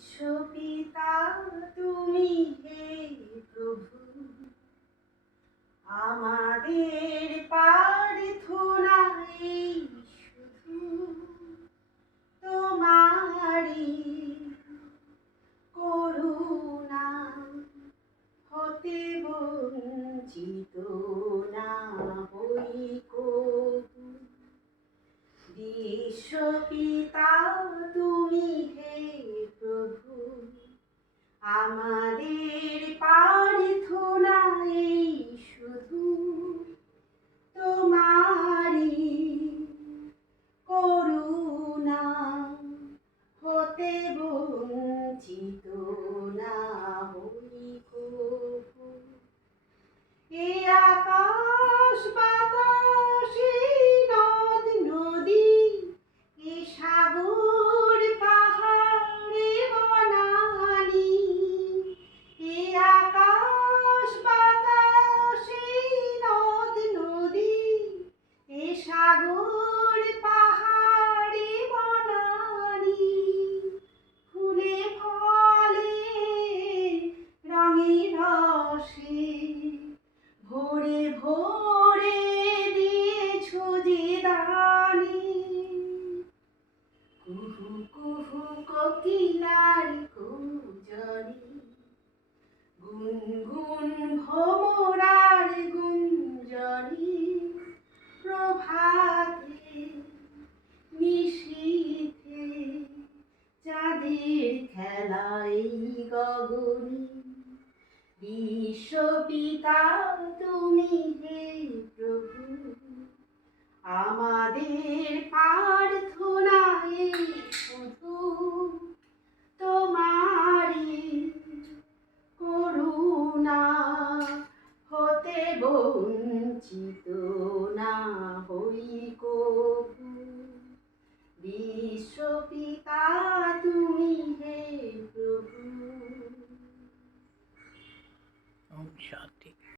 বিশ্বপিতা তুমি হে প্রভু, আমাদের প্রার্থনা এই শুধু তোমারই করুণা হতে বঞ্চিত না হই কভু। বিশ্বপিতা তুমি হে প্রভু, আমাদের প্রার্থনা এই শুধু তোমারই করুণা হতে বঞ্চিত না হই কভু। এ আকাশ বাতাস নদ নদী, এ সাগর পাহাড় বনানী, এ আকাশ বাতাস নদ নদী, এ সাগর পাহাড় বনানী, ফুলে ফলে রঙে রসে ভোরে ভোরে দিয়েছো যে দানি। কুহু কুহু কোকিলার কুজনি, গুনগুন ভোমরার গুঞ্জনি, প্রভাতে নিশীথে চাঁদের খেলায় গগনে। বিশ্বপিতা তুমি হে প্রভু, আমাদের প্রার্থনা এই শুধু তোমারই করুণা হতে বঞ্চিত না হই কভু। বিশ্বপিতা তুমি হে